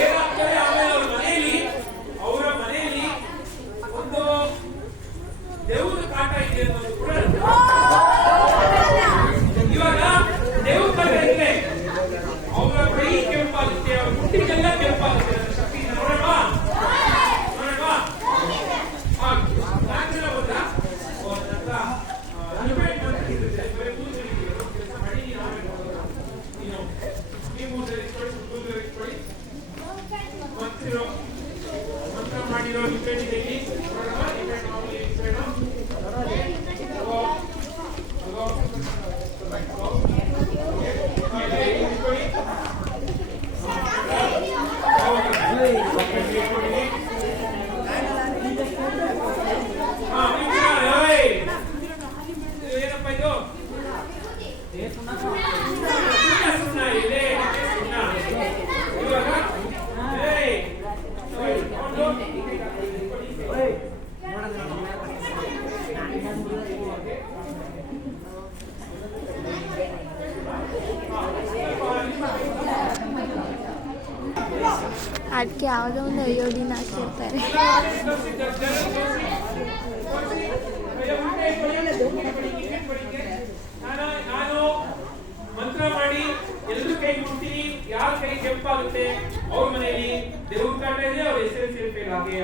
ಏನಾಗ್ತದೆ ಆಮೇಲೆ ಅವರ ಮನೆಯಲ್ಲಿ ಒಂದು ದೇವ್ರ ಕಾಟ ಇದೆ ಅನ್ನೋದು ಕೂಡ ಇವಾಗ ದೇವ್ರ ಕಾಟ ಇದೆ. ಅವರ ಕೈ ಕೆಂಪಾಗುತ್ತೆ, ಅವರ ಮುಟ್ಟಿಗೆಲ್ಲ ಕೆಂಪಾಗುತ್ತೆ. ಶಕ್ತಿ ನೋಡೋಣ ಮಂತ್ರ ಮಾಡಿರೋ ಲಿಪೇಟಿನಲ್ಲಿ ಏನಪ್ಪ ಇದು ಅದಕ್ಕೆ ಯಾವುದೋ ಒಂದು ಅಯೋಡಿನ ಹಾಕಿರ್ತಾರೆ. ನಾನು ಮಂತ್ರ ಮಾಡಿ ಎಲ್ಲರೂ ಕೈ ಮುಟ್ತೀನಿ, ಯಾರ ಕೈ ಕೆಂಪಾಗುತ್ತೆ ಅವ್ರ ಮನೆಯಲ್ಲಿ ದೇವ್ರ ಕಾಟ ಇದೆ, ಅವ್ರ ಹೆಸರು ಸೇರ್ಬೇಕು. ಹಾಗೆ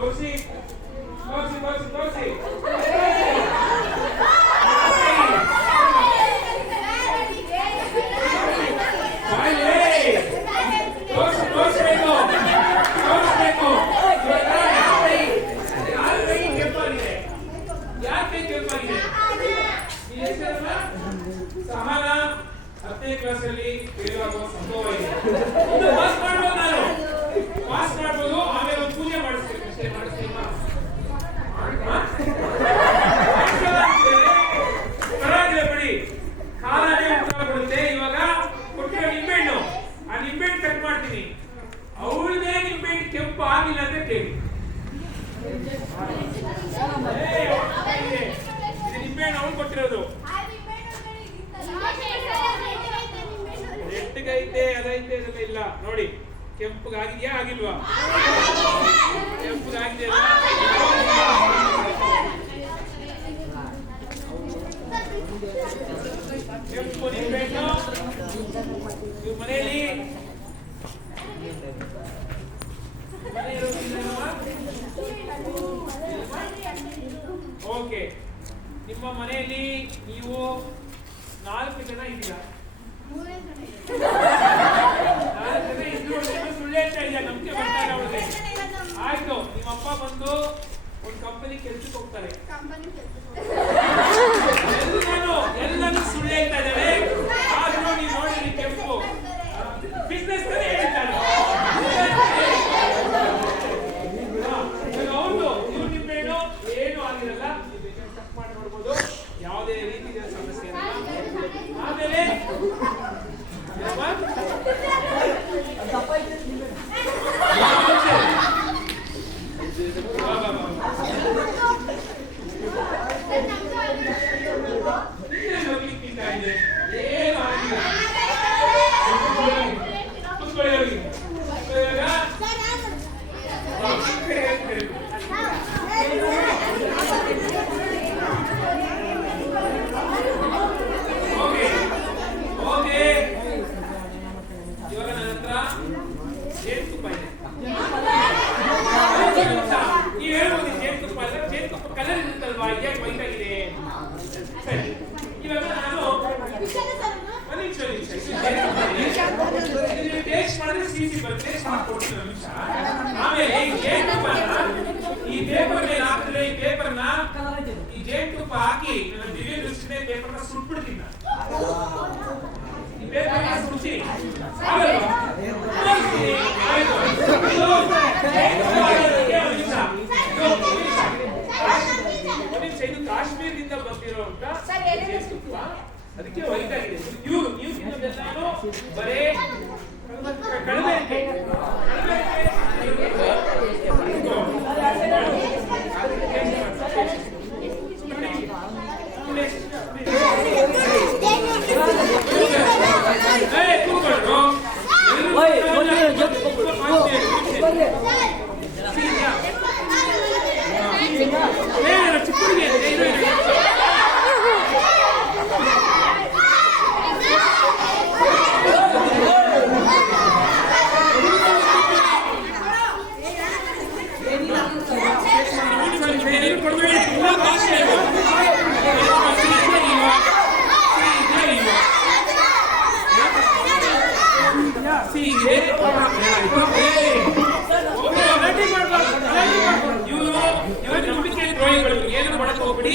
ತೋರಿಸಿ ತೋರಿಸಿ ತೋರಿಸಿ ತೋರಿಸಿ ಸಹನ 10ನೇ ಕ್ಲಾಸಲ್ಲಿ ಫೇಲ್ ಆಗೋ ಸಂಭವ ಇದೆ. ಪಾಸ್ ಮಾಡ್ಬೋದು, ನಾನು ಪಾಸ್ ಮಾಡ್ಬೋದು. ಆಮೇಲೆ ಒಂದು ಪೂಜೆ ಮಾಡಿಸ್ತೀನಿ ಅಷ್ಟೇ, ಮಾಡಿಸ್ತೀನಿ. ಪರವಾಗಿಲ್ಲ ಬಿಡಿ, ಕಾಲನೇ ಉತ್ತರ ಕೊಡುತ್ತೆ. ಇವಾಗ ಕೊಟ್ಟಿರೋ ನಿಂಬೆಹಣ್ಣು, ಆ ನಿಂಬೆಹಣ್ಣು ಕಟ್ ಮಾಡ್ತೀನಿ. ಅವಳದೇ ನಿಂಬೆಹಣ್ಣು ಕೆಂಪು ಆಗಿಲ್ಲ ಅಂತ ಕೇಳಿ. ಇದು ನಿಂಬೆಹಣ್ಣು ಅವಳು ಕೊಟ್ಟಿರೋದು. ಎಟ್ಟಗೈತೆ ಅದೈತೆ ಇದೆಲ್ಲ ಇಲ್ಲ ನೋಡಿ. ಕೆಂಪುಗಾಗಿದೆಯಾ ಆಗಿಲ್ವಾ? ಕೆಂಪುಗಾಗಿದೆಯಲ್ಲ. ಕೆಂಪು ನಿಂಬೆಹಣ್ಣು ನೀವು ಮನೆಯಲ್ಲಿ ಓಕೆ. ನಿಮ್ಮ ಮನೆಯಲ್ಲಿ ನೀವು 4 ಜನ ಇದ್ದೀರಾ? 4 ಜನ ಇದ್ರು. ಸುಳ್ಳು ಹೇಳ್ತಾ ಇದೆಯಾ? ನಂಬಿಕೆ ಬರ್ತಾ ಇಲ್ಲ ಅವಳಿಗೆ. ಆಯ್ತು, ನಿಮ್ಮ ಅಪ್ಪ ಬಂದು ಒಂದು ಕಂಪನಿ ಕೆಲ್ಸಕ್ಕೆ ಹೋಗ್ತಾರೆ. ಎಲ್ಲರೂ ಸುಳ್ಳು ಹೇಳ್ತಾ ಇದ್ದಾರೆ. ಆದ್ರೂ ನೀವು ನೋಡಿ ಕೆಂಪು ಬಿಸ್ನೆಸ್ ತಾನೇ ಹೇಳ್ತಾರೆ. ಹೌದು, ನೀವು ನಿಂಬೆಹಣ್ಣು ಏನು ಆಗಿರಲ್ಲ, ಚೆಕ್ ಮಾಡಿ ನೋಡ್ಬೋದು. ಯಾವುದೇ ರೀತಿಯ ಸಮಸ್ಯೆ ಇಲ್ಲ. ಆಮೇಲೆ ಏನು ಆಗಿಲ್ಲ. ಇವಾಗ ನನ್ನ ಹತ್ರ ಜೇನುತುಪ್ಪ ಇದೆ. ನೀವು ಹೇಳ್ಬೋದು ಜೇನುತುಪ್ಪ ಅಲ್ಲ, ಜೇನುತುಪ್ಪ ಕಲರ್ ಇರುತ್ತಲ್ವಾ, ಯಾಕೆ ವೈಟ್ ಆಗಿದೆ? ಸರಿ, ಇವಾಗ ನಾನು ಟೇಸ್ಟ್ ಮಾಡಿದ್ರೆ ಸಿಹಿ ಬರುತ್ತೆ. ಟೇಸ್ಟ್ ಮಾಡ್ಕೊಡ್ತೀನಿ ನಿಮಿಷ. ಆಮೇಲೆ ಈ ಪೇಪರ್ ಮೇಲೆ ಹಾಕಿದ್ರೆ ಈ ಪೇಪರ್ನ ಈ ಜೇನುತುಪ್ಪ ಹಾಕಿ ನನ್ನ ದಿವ್ಯ ದೃಷ್ಟಿನೇ ಪೇಪರ್ನ ಸುಟ್ಬಿಡ್ತೀನಿ. ಈ ಪೇಪರ್ನ ಸುಡ್ತೀನಿ. ಇದು ಕಾಶ್ಮೀರದಿಂದ ಬಂದಿರುವಂತ ಜೇನುತುಪ್ಪ, ಅದಕ್ಕೆ ವೈಟ್ ಆಗಿದೆ. ನೀವು ತಿನ್ನೋದೆಲ್ಲಾನು ಬರೇ ಕಡಿಮೆ See, ಇವರು ನಂಬಿಕೆ ದ್ರೋಹಿಗಳು ಏನು ಮಾಡಕ್ ಹೋಗ್ಬಿಡಿ.